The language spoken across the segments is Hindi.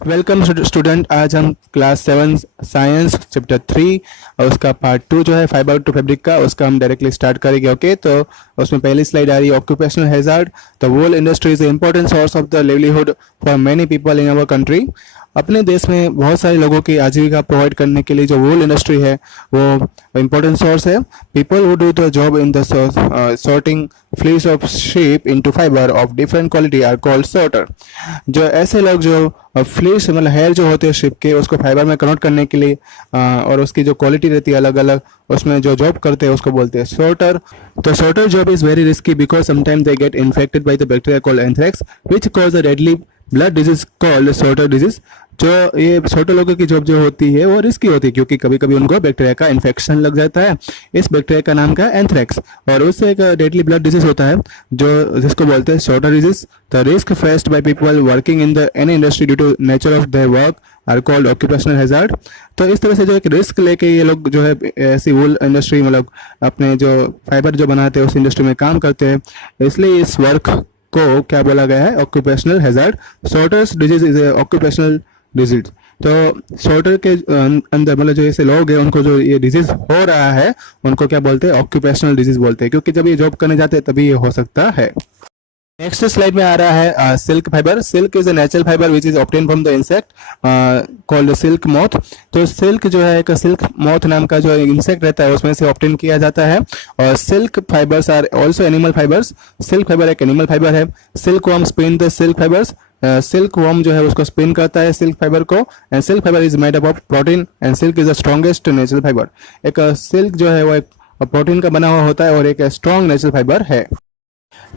Welcome student. आज हम क्लास 7 साइंस चैप्टर 3 और उसका पार्ट 2 जो है फाइबर टू फैब्रिक का, उसका हम डायरेक्टली स्टार्ट करेंगे। ओके, तो उसमें पहली स्लाइड आ रही है occupational hazard. The wool industry is important source of the livelihood for many people in our country. अपने देश में बहुत सारे लोगों की आजीविका प्रोवाइड करने के लिए जो वूल इंडस्ट्री है वो इम्पोर्टेंट सोर्स है। People who do the job in the sorting fleece of sheep into fibre of different quality are called sorter. जो ऐसे लोग जो फ्लीस मतलब हेयर जो होते हैं शिप के, उसको फाइबर में कन्वर्ट करने के लिए और उसकी जो क्वालिटी रहती है अलग अलग, उसमें जो जॉब करते हैं उसको बोलते हैं सॉर्टर। तो sorter job is very risky because sometime they get infected by the bacteria called anthrax which cause a deadly blood disease called sorter disease. जो ये छोटे लोगों की जॉब जो होती है वो रिस्की होती है क्योंकि कभी कभी उनको बैक्टीरिया का इन्फेक्शन लग जाता है। इस बैक्टीरिया का नाम क्या है? एंथ्रेक्स। और उससे एक डेडली ब्लड डिजीज होता है जो जिसको बोलते हैं sorter disease. The risk faced by people working in the any industry due to nature of their work are called occupational hazard. तो इस तरह से जो एक रिस्क लेके ये लोग जो है ऐसी वूल इंडस्ट्री मतलब अपने जो फाइबर जो बनाते हैं उस इंडस्ट्री में काम करते हैं, इसलिए इस वर्क को क्या बोला गया है? Occupational hazard. Sorters disease is a occupational disease. तो सॉर्टर के अंदर मतलब जो ऐसे लोग हैं उनको जो ये डिजीज हो रहा है उनको क्या बोलते हैं? ऑक्यूपेशनल डिजीज बोलते हैं, क्योंकि जब ये जॉब करने जाते हैं तभी ये हो सकता है। नेक्स्ट स्लाइड में आ रहा है silk fibre. Silk is a natural fibre which is obtain from the insect called silk moth. तो सिल्क जो है एक सिल्क मॉथ नाम का जो इंसेक्ट रहता है उसमें से ऑब्टेन किया जाता है। और silk fibres are also animal fibres. Silk fibre एक एनिमल फाइबर है। Silk worm spin the silk fibres. Silk worm जो है उसको स्पिन करता है सिल्क फाइबर को। And silk fibre is made up of protein and silk is the strongest natural fibre. एक सिल्क जो है वो एक प्रोटीन का बना हुआ होता है और एक स्ट्रॉन्ग नेचुरल फाइबर है।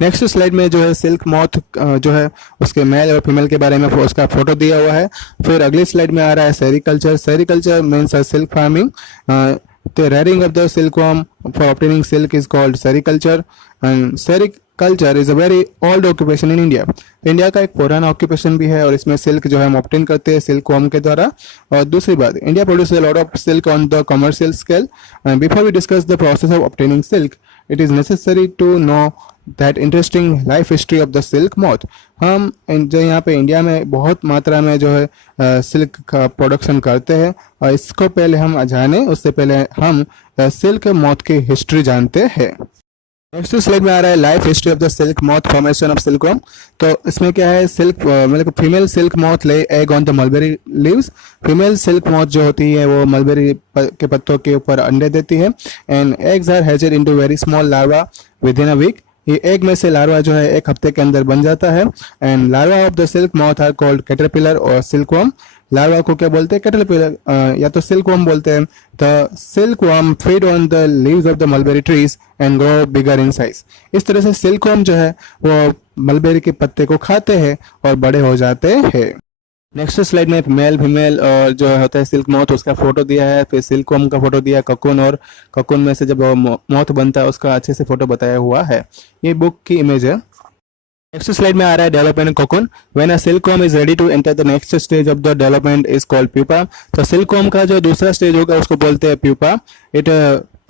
नेक्स्ट स्लाइड में जो है सिल्क मॉथ जो है उसके मेल और फीमेल के बारे में उसका फोटो दिया हुआ है। फिर अगली स्लाइड में आ रहा है sericulture. Sericulture means silk farming. The rearing of the silkworm for obtaining silk is called sericulture, and sericulture is a very old occupation in India. India का एक पुराना ऑक्यूपेशन भी है और इसमें सिल्क जो है हम ऑब्टेन करते हैं सिल्कवर्म के द्वारा। और दूसरी बात, India produce a lot of silk on the commercial scale. Before we discuss the process of obtaining silk, it is necessary to know that interesting life history of the silk moth. हम जो यहाँ पे इंडिया में बहुत मात्रा में जो है सिल्क का प्रोडक्शन करते हैं और इसको पहले हम जाने उससे पहले हम सिल्क मॉथ की हिस्ट्री जानते हैं। नेक्स्ट स्लाइड में आ रहा है life history of the silk moth formation of silkworm. तो इसमें क्या है? सिल्क मतलब फीमेल सिल्क मॉथ ले egg on the mulberry leaves. Female silk moth जो होती है वो मलबेरी के पत्तों के ऊपर अंडे देती है। And eggs are hatched into very small larva within a week. ये एग में से लार्वा जो है एक हफ्ते के अंदर बन जाता है। And larva of the silk moth are called caterpillar और सिल्कवर्म। लार्वा को क्या बोलते हैं? कैटरपिलर या तो सिल्कवर्म बोलते हैं। The silkworm feed on the leaves of the mulberry trees and grow bigger in size. इस तरह से सिल्कवर्म जो है वो मलबेरी के पत्ते को खाते हैं और बड़े हो जाते हैं। नेक्स्ट स्लाइड में मेल फीमेल और जो होता है सिल्क मॉथ उसका फोटो दिया है। फिर सिल्कवर्म का फोटो दिया है, ककून, और ककून में से जब मॉथ बनता है उसका अच्छे से फोटो बताया हुआ है। ये बुक की इमेज है। नेक्स्ट स्लाइड में आ रहा है development cocoon. When a silkworm is ready to enter the next stage of the development is called pupa. तो सिल्कवर्म का जो दूसरा स्टेज होगा उसको बोलते हैं pupa. It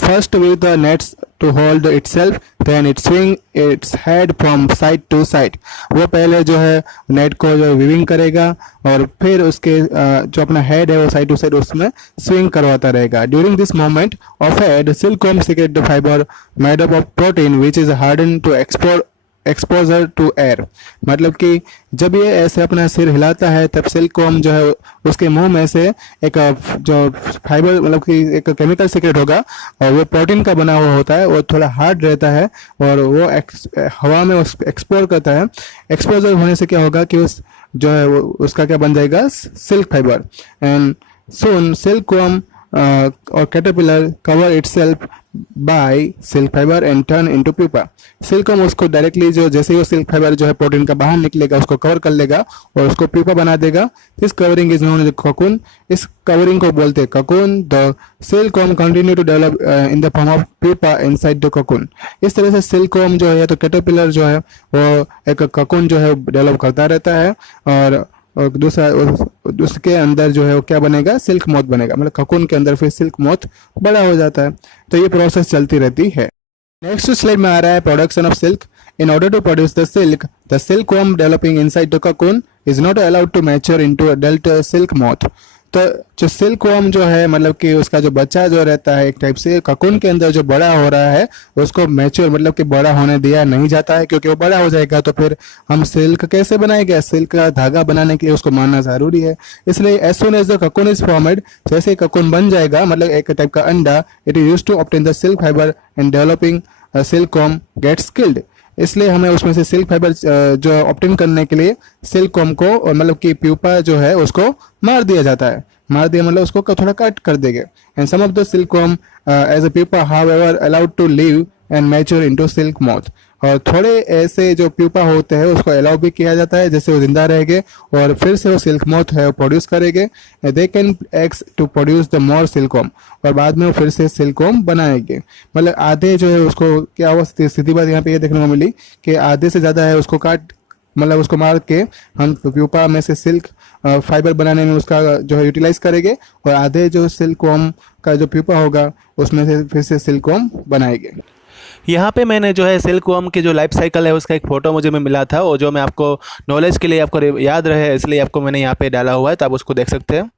first with the nets to hold itself, then it swing its head from side to side. वो पहले जो है नेट को जो वीविंग करेगा और फिर उसके जो अपना हेड है वो साइड टू साइड उसमें स्विंग करवाता रहेगा। During this moment of head silkworm secret the fibre made up of protein which is harden to exposure to air. मतलब कि जब ये ऐसे अपना सिर हिलाता है तब सिल्कवर्म जो है उसके मुंह में से एक जो फाइबर मतलब कि एक केमिकल सीक्रेट होगा और वो प्रोटीन का बना हुआ होता है, वो थोड़ा हार्ड रहता है और वो हवा में एक्सपोज करता है। एक्सपोजर होने से क्या होगा कि उस जो है वो उसका क्या बन जाएगा? Silk fibre. And soon silkworm और caterpillar cover itself by silk fibre and turn into pupa. Silkworm उसको डायरेक्टली जो जैसे ही वो सिल्क फाइबर जो है प्रोटीन का बाहर निकलेगा उसको कवर कर लेगा और उसको प्यूपा बना देगा। This covering is known as cocoon. इस कवरिंग को बोलते हैं cocoon. The silkworm continue to develop in the form of pupa inside the cocoon. इस तरह से सिल्कवर्म जो है तो कैटरपिलर जो है वो एक ककून जो है डेवलप करता रहता है और दूसरा उसके अंदर जो है वो क्या बनेगा? सिल्क मॉथ बनेगा। मतलब ककून के अंदर फिर सिल्क मॉथ बड़ा हो जाता है। तो ये प्रोसेस चलती रहती है। नेक्स्ट स्लाइड में आ रहा है production of silk. In order to produce the silkworm developing inside the cocoon is not allowed to mature into adult silk moth. तो जो सिल्क वर्म जो है मतलब कि उसका जो बच्चा जो रहता है एक टाइप से ककून के अंदर जो बड़ा हो रहा है उसको मैच्योर मतलब कि बड़ा होने दिया नहीं जाता है, क्योंकि वो बड़ा हो जाएगा तो फिर हम सिल्क कैसे बनाएंगे, सिल्क का धागा बनाने के लिए उसको मारना जरूरी है। इसलिए as soon as the cocoon is formed, जैसे ककून बन जाएगा मतलब एक टाइप का अंडा, it is used to obtain the silk fibre and developing silk worm gets killed. इसलिए हमें उसमें से सिल्क फाइबर जो ऑब्टेन करने के लिए सिल्क वर्म को मतलब कि प्यूपा जो है उसको मार दिया जाता है। मार दिया मतलब उसको थोड़ा कट कर देंगे। And some of the silk worm as a pupa however allowed to live and mature into silk moth. और थोड़े ऐसे जो प्यूपा होते हैं उसको अलाउ भी किया जाता है, जैसे वो जिंदा रहेंगे और फिर से वो सिल्क मॉथ है वो प्रोड्यूस करेंगे। They can ex to produce the more silk worm, और बाद में वो फिर से सिल्क वर्म बनाएंगे। मतलब आधे जो है उसको क्या हुआ, सीधी बात यहाँ पे ये देखने को मिली कि आधे से ज़्यादा है उसको काट मतलब उसको मार के हम प्यूपा में से सिल्क फाइबर बनाने में उसका जो है यूटिलाइज करेंगे, और आधे जो सिल्क वर्म का जो प्यूपा होगा उसमें से फिर से सिल्क वर्म बनाएंगे। यहाँ पे मैंने जो है सिल्क वर्म की जो लाइफ साइकिल है उसका एक फ़ोटो मुझे में मिला था, और जो मैं आपको नॉलेज के लिए आपको याद रहे इसलिए आपको मैंने यहाँ पे डाला हुआ है, तो आप उसको देख सकते हैं।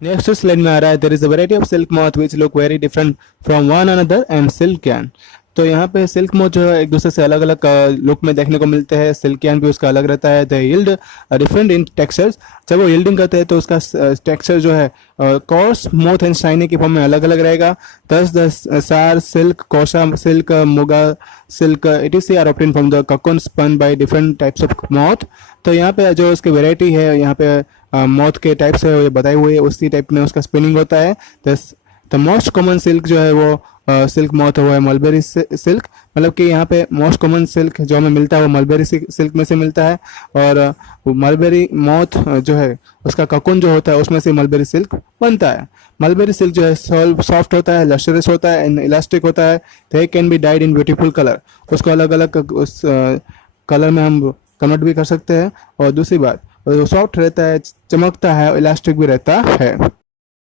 नेक्स्ट स्लाइड में आ रहा है there is a variety of silk moth which look very different from one another and silk can. तो यहाँ पे सिल्क मॉथ जो है एक दूसरे से अलग अलग लुक में देखने को मिलते हैं। सिल्क कैन भी उसका अलग रहता है। दे यील्ड डिफरेंट इन टेक्सचर्स। जब वो यील्डिंग करते हैं तो उसका टेक्सचर जो है कोर्स स्मूथ एंड शाइनी की फॉर्म में अलग अलग रहेगा। Tussar silk, kosa silk, muga silk etc are obtain from the cocoon spun by different types of moth. तो यहाँ पे जो उसकी वेराइटी है यहाँ पे मॉथ के टाइप्स है बताए हुए, उसी टाइप में उसका स्पिनिंग होता है। द मोस्ट कॉमन सिल्क जो है वो सिल्क मॉथ हुआ है मलबेरी सिल्क। मतलब कि यहाँ पे मोस्ट कॉमन सिल्क जो हमें मिलता है वो मलबेरी सिल्क में से मिलता है, और मलबेरी मॉथ जो है उसका ककून जो होता है उसमें से मलबेरी सिल्क बनता है। मलबेरी सिल्क जो है सॉफ्ट होता है, लश्चरस होता है एंड इलास्टिक होता है। They can be died in beautiful colour, उसको अलग अलग उस कलर में हम कन्वर्ट भी कर सकते हैं। और दूसरी बात सॉफ्ट रहता है, चमकता है, इलास्टिक भी रहता है।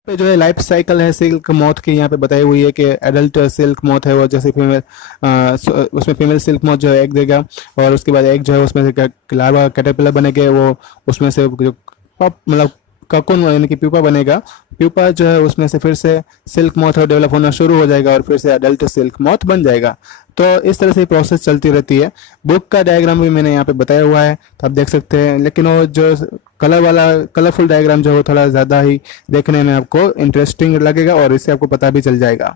पे जो है लाइफ साइकिल है सिल्क मॉथ की यहाँ पे बताई हुई है कि एडल्ट सिल्क मॉथ है वो जैसे फीमेल उसमें फीमेल सिल्क मॉथ जो है एग देगा, और उसके बाद एग जो है उसमें से लार्वा कैटरपिलर बनेगा, वो उसमें से जो पॉप मतलब ककून यानी कि प्यूपा बनेगा। प्यूपा जो है उसमें से फिर से सिल्क मॉथ डेवलप होना शुरू हो जाएगा और फिर से अडल्ट सिल्क मॉथ बन जाएगा। तो इस तरह से प्रोसेस चलती रहती है। बुक का डायग्राम भी मैंने यहाँ पे बताया हुआ है तो आप देख सकते हैं, लेकिन वो जो कलरफुल डायग्राम जो है थोड़ा ज़्यादा ही देखने में आपको इंटरेस्टिंग लगेगा और इससे आपको पता भी चल जाएगा।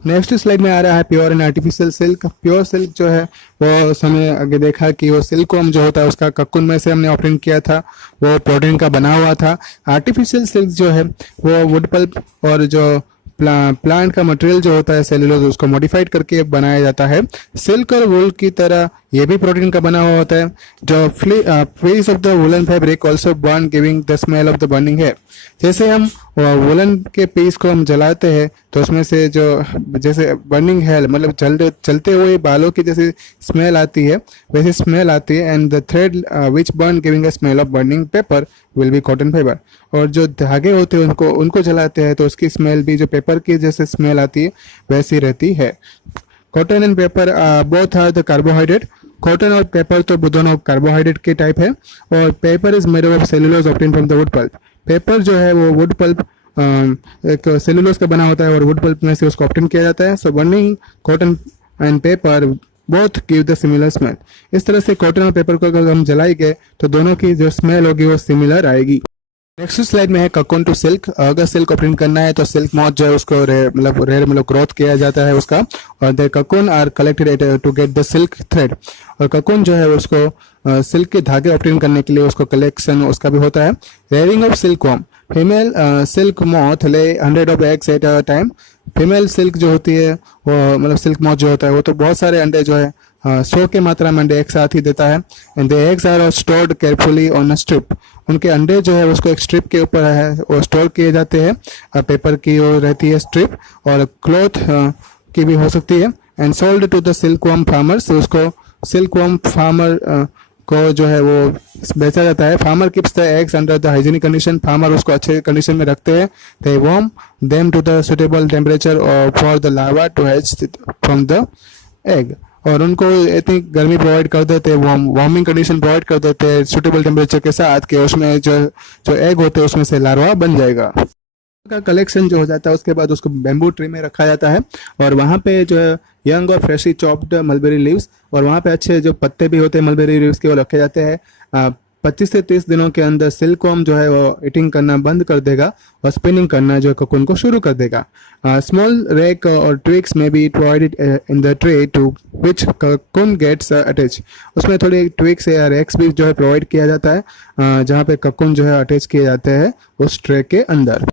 नेक्स्ट स्लाइड में आ रहा है pure and artificial silk. Pure silk जो है वो हमने आगे देखा कि वो सिल्क वर्म जो होता है उसका ककून में से हमने ऑब्टेन किया था, वो प्रोटीन का बना हुआ था। आर्टिफिशियल सिल्क जो है वो वुड पल्प और जो प्लांट का मटेरियल जो होता है सेलुलोज उसको मॉडिफाइड करके बनाया जाता है। सिल्क और वूल की तरह ये भी प्रोटीन का बना हुआ होता है। जो fleece of the woollen fabric also burn giving the smell of the burning है। जैसे हम वुलन के पीस को हम जलाते हैं तो उसमें से जो जैसे बर्निंग है मतलब चलते हुए बालों की जैसे स्मेल आती है वैसे स्मेल आती है। And the thread which burn giving a smell of burning paper will be cotton fibre. और जो धागे होते हैं उनको जलाते हैं तो उसकी स्मेल भी जो पेपर की जैसे स्मेल आती है वैसी रहती है। Cotton and paper both are the carbohydrate. Cotton और पेपर तो दोनों कार्बोहाइड्रेट के टाइप है, और paper is made of cellulose obtain from the wood pulp. Paper जो है वो वुड पल्प एक सेलुलोज का बना होता है और वुड पल्प में से उसको ऑब्टेन किया जाता है। So burning cotton and paper both give the similar smell. इस तरह से कॉटन और पेपर को अगर हम जलाएंगे तो दोनों की जो स्मेल होगी वो सिमिलर आएगी। नेक्स्ट स्लाइड में है ककून टू सिल्क। अगर सिल्क ऑब्टेन करना है तो सिल्क मॉथ जो है उसको रेयर ग्रोथ किया जाता है उसका, और the cocoon are collected to get the silk thread. और ककून जो है उसको सिल्क के धागे ऑब्टेन करने के लिए उसको कलेक्शन उसका भी होता है। Rearing of silk worm. Female silk moth ले 100 of eggs at a time. Female silk जो होती है वो मतलब सिल्क मॉथ जो होता है वो तो बहुत सारे अंडे जो है 100 के मात्रा में अंडे एक साथ ही देता है। And the eggs are stored carefully on a strip. उनके अंडे जो है उसको एक स्ट्रिप के ऊपर है वो स्टोर किए जाते हैं। पेपर की वो रहती है स्ट्रिप, और क्लॉथ की भी हो सकती है। And sold to the silk worm farmers. उसको सिल्क वर्म फार्मर को जो है वो बेचा जाता है। Farmer keeps the eggs under the hygienic condition. Farmer उसको अच्छे कंडीशन में रखते हैं। They warm them to the suitable temperature for the larva to hatch from the egg. और उनको इतनी गर्मी प्रोवाइड कर देते हैं, वार्मिंग कंडीशन प्रोवाइड कर देते हैं सुटेबल टेम्परेचर के साथ कि उसमें जो जो एग होते हैं उसमें से लार्वा बन जाएगा। का कलेक्शन जो हो जाता है उसके बाद उसको बैम्बू ट्री में रखा जाता है और वहाँ पे जो है यंग और फ्रेशली चॉप्ड मलबेरी लीव्स और वहाँ पे अच्छे जो पत्ते भी होते हैं मलबेरी लीव्स के वो रखे जाते हैं। 25 से 30 दिनों के अंदर सिल्कवर्म जो है वो ईटिंग करना बंद कर देगा और स्पिनिंग करना जो ककून को शुरू कर देगा। स्मॉल रेक और ट्विक्स में be provided in the tray to which cocoon gets attach. उसमें थोड़ी ट्विक्स या रेक्स भी जो है प्रोवाइड किया जाता है जहाँ पे ककून जो है अटैच किए जाते हैं उस ट्रे के अंदर।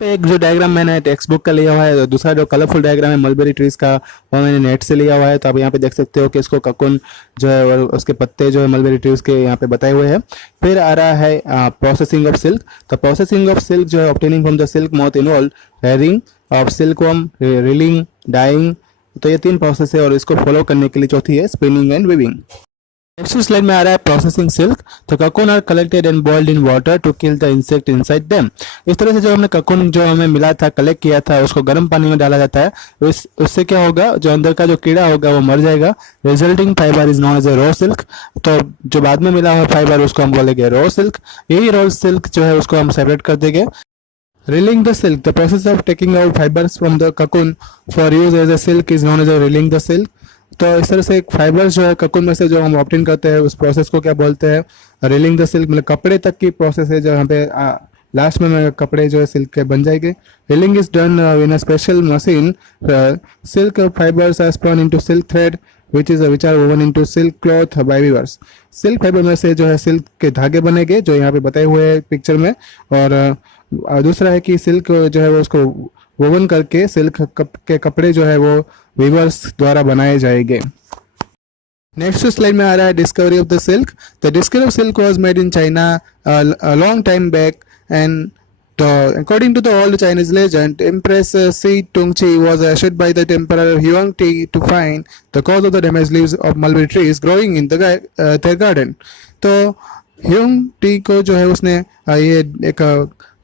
एक जो डायग्राम मैंने टेक्स्ट बुक का लिया हुआ है, दूसरा जो कलरफुल डायग्राम है मलबेरी ट्रीज का वो मैंने नेट से लिया हुआ है। तो आप यहाँ पे देख सकते हो कि इसको ककून जो है और उसके पत्ते जो है मलबेरी ट्रीज के यहाँ पे बताए हुए हैं। फिर आ रहा है प्रोसेसिंग ऑफ सिल्क। तो प्रोसेसिंग ऑफ सिल्क जो है obtaining from the silk moth involve rearing of silkworm, reeling, dyeing. तो ये 3 प्रोसेस है और इसको फॉलो करने के लिए चौथी है spinning and weaving. Next slide में आ रहा है प्रोसेसिंग सिल्क। तो cocoon are collected and boiled in water to kill the insect inside them. इस तरह से जो हमने ककून जो हमें मिला था कलेक्ट किया था उसको गर्म पानी में डाला जाता है। उससे क्या होगा, जो अंदर का जो कीड़ा होगा वो मर जाएगा। Resulting fibre is known as a raw silk. तो जो बाद में मिला हुआ फाइबर उसको हम बोलेंगे रॉ सिल्क। यही रॉ सिल्क जो है उसको हम सेपरेट कर देंगे। Reeling the silk, the process of taking out fibers from the cocoon for use as a silk is known as a reeling the silk। तो इस तरह से एक फाइबर्स जो है ककून में से जो हम ऑब्टेन करते हैं उस प्रोसेस को क्या बोलते हैं, रीलिंग द सिल्क। मतलब कपड़े तक की प्रोसेस है जो यहाँ पे लास्ट में कपड़े जो है सिल्क के बन जाएंगे। Reeling is done in a special machine. Silk fibres are spun into silk thread which are woven into silk cloth by weavers। Silk fibre में से जो है सिल्क के धागे बनेंगे जो यहाँ पे बताए हुए हैं पिक्चर में। और दूसरा है कि सिल्क जो है वो उसको वोवन करके सिल्क के कपड़े जो है वो वीवर्स द्वारा बनाए जाएंगे। नेक्स्ट स्लाइड में आ रहा है discovery of the silk. The discovery of silk was made in China a long time back and according to the old Chinese legend, Empress Si Tungchi was assured by the Emperor Huang Ti to find the cause of the damaged leaves of mulberry trees growing in their garden। तो ह्यूंग टी को जो है उसने ये एक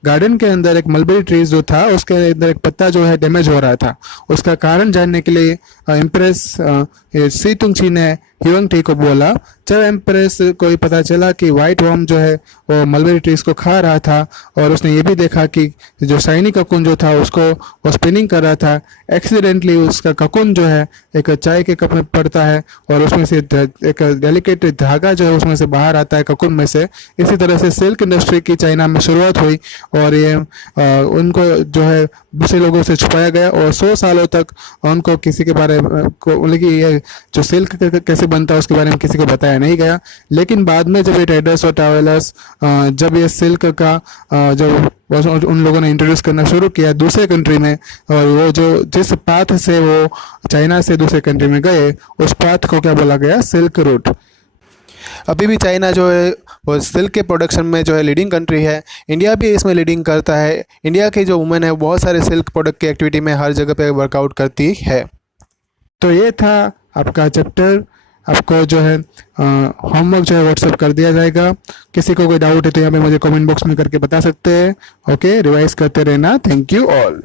गार्डन के अंदर एक मलबेरी ट्रीज जो था उसके अंदर एक पत्ता जो है डैमेज हो रहा था, उसका कारण जानने के लिए एम्प्रेस सी तुंगची ने ह्यूंग टी को बोला। जब एम्प्रेस को ये पता चला कि वाइट वर्म जो है वो मलबेरी ट्रीज को खा रहा था और उसने ये भी देखा कि जो शाइनी ककून जो था उसको वो स्पिनिंग कर रहा था, एक्सीडेंटली उसका ककून जो है एक चाय के कप में पड़ता है और उसमें से एक डेलिकेट धागा जो है उसमें से बाहर आता है ककून में से। इसी तरह से सिल्क इंडस्ट्री की चाइना में शुरुआत हुई और ये उनको जो है दूसरे लोगों से छुपाया गया और 100 सालों तक उनको किसी के बारे में मतलब कि ये जो सिल्क कैसे बनता है उसके बारे में किसी को बताया नहीं गया। लेकिन बाद में जब ये ट्रेडर्स और ट्रैवलर्स जब ये सिल्क का जब उन लोगों ने इंट्रोड्यूस करना शुरू किया दूसरे कंट्री में और वो जो जिस पाथ से वो चाइना से दूसरे कंट्री में गए उस पाथ को क्या बोला गया, सिल्क रूट। अभी भी चाइना जो है वो सिल्क के प्रोडक्शन में जो है लीडिंग कंट्री है। इंडिया भी इसमें लीडिंग करता है। इंडिया की जो वुमेन है वो बहुत सारे सिल्क प्रोडक्ट की एक्टिविटी में हर जगह पे वर्कआउट करती है। तो ये था आपका चैप्टर। आपको जो है होमवर्क जो है व्हाट्सएप कर दिया जाएगा। किसी को कोई डाउट है तो यहाँ पे मुझे कमेंट बॉक्स में करके बता सकते हैं। ओके, रिवाइज करते रहना। Thank you all.